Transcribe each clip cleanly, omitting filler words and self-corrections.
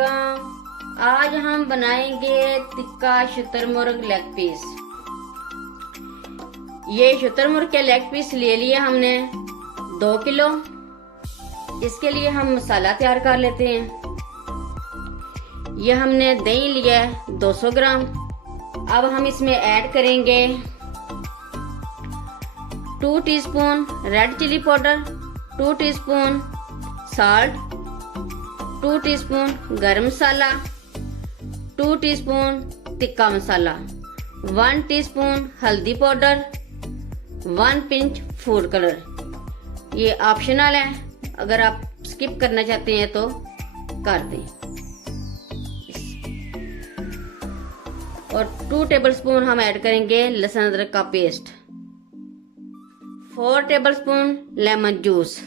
वालेकुम। आज हम बनाएंगे तिक्का शुतुरमुर्ग लेग पीस। ये शुतुरमुर्ग के लेग पीस ले लिए हमने 2 किलो। इसके लिए हम मसाला तैयार कर लेते हैं। ये हमने दही लिया है 200 ग्राम। अब हम इसमें ऐड करेंगे 2 teaspoon red chilli powder, 2 teaspoon salt, 2 teaspoon garam masala, 2 teaspoon tikka masala, 1 teaspoon हल्दी पाउडर, 1 पिंच फूड कलर। ये ऑप्शनल है, अगर आप स्किप करना चाहते हैं तो कर दें। और 2 टेबलस्पून हम ऐड करेंगे लहसुन अदरक का पेस्ट, 4 टेबलस्पून लेमन जूस।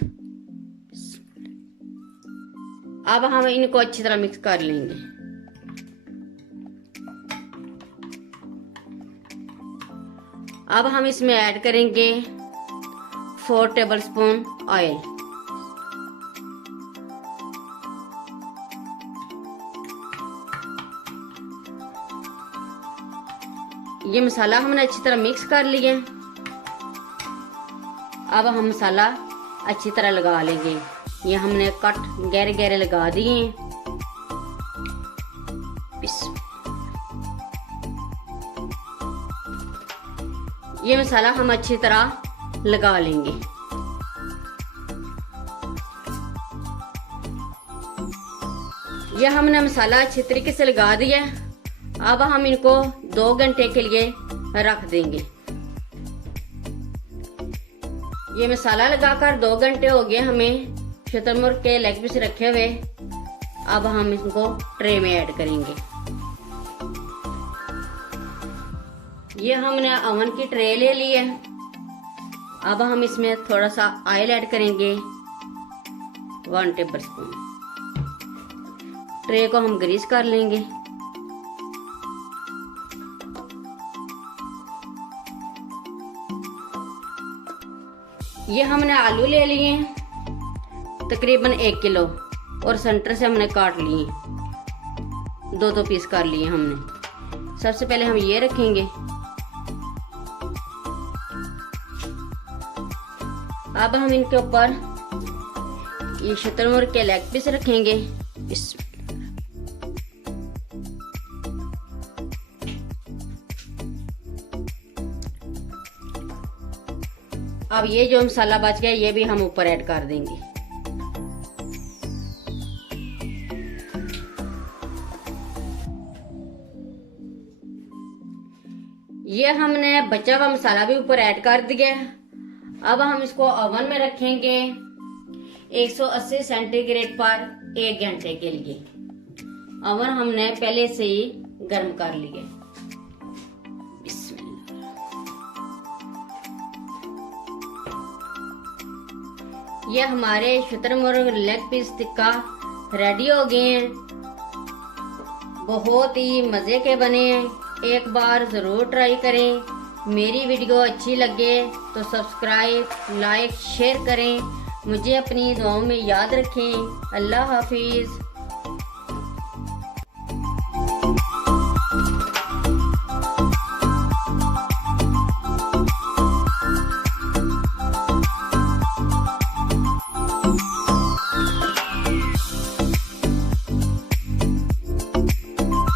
अब हम इनको अच्छी तरह मिक्स कर लेंगे। अब हम इसमें ऐड करेंगे 4 टेबलस्पून ऑयल। ये मसाला हमने अच्छी तरह मिक्स कर लिया। अब हम मसाला अच्छी तरह लगा लेंगे। ये हमने कट गहरे गहरे लगा दिए हैं। ये मसाला हम अच्छी तरह लगा लेंगे। ये हमने मसाला अच्छी तरीके से लगा दिया। अब हम इनको 2 घंटे के लिए रख देंगे। ये मसाला लगाकर 2 घंटे हो गए हमें शुतुरमुर्ग के लेग पीस रखे हुए। अब हम इसको ट्रे में ऐड करेंगे। ये हमने ओवन की ट्रे ले ली है। अब हम इसमें थोड़ा सा ऑयल ऐड करेंगे 1 टेबलस्पून। ट्रे को हम ग्रीस कर लेंगे। ये हमने आलू ले लिए हैं तकरीबन 1 किलो और सेंटर से हमने काट लिए, 2 पीस कर लिए हमने। सबसे पहले हम ये रखेंगे। अब हम इनके ऊपर ये शुतुरमुर्ग के लेग पीस रखेंगे। अब ये जो मसाला बच गया ये भी हम ऊपर ऐड कर देंगे। ये हमने बचा हुआ मसाला भी ऊपर ऐड कर दिया। अब हम इसको ओवन में रखेंगे 180 सेंटीग्रेड पर 1 घंटे के लिए। ओवन हमने पहले से ही गर्म कर लिया। ये हमारे शुतुरमुर्ग लेग पीस टिक्का रेडी हो गए हैं। बहुत ही मजे के बने हैं। एक बार जरूर ट्राई करें। मेरी वीडियो अच्छी लगे तो सब्सक्राइब, लाइक, शेयर करें। मुझे अपनी दुआओं में याद रखें। अल्लाह हाफिज।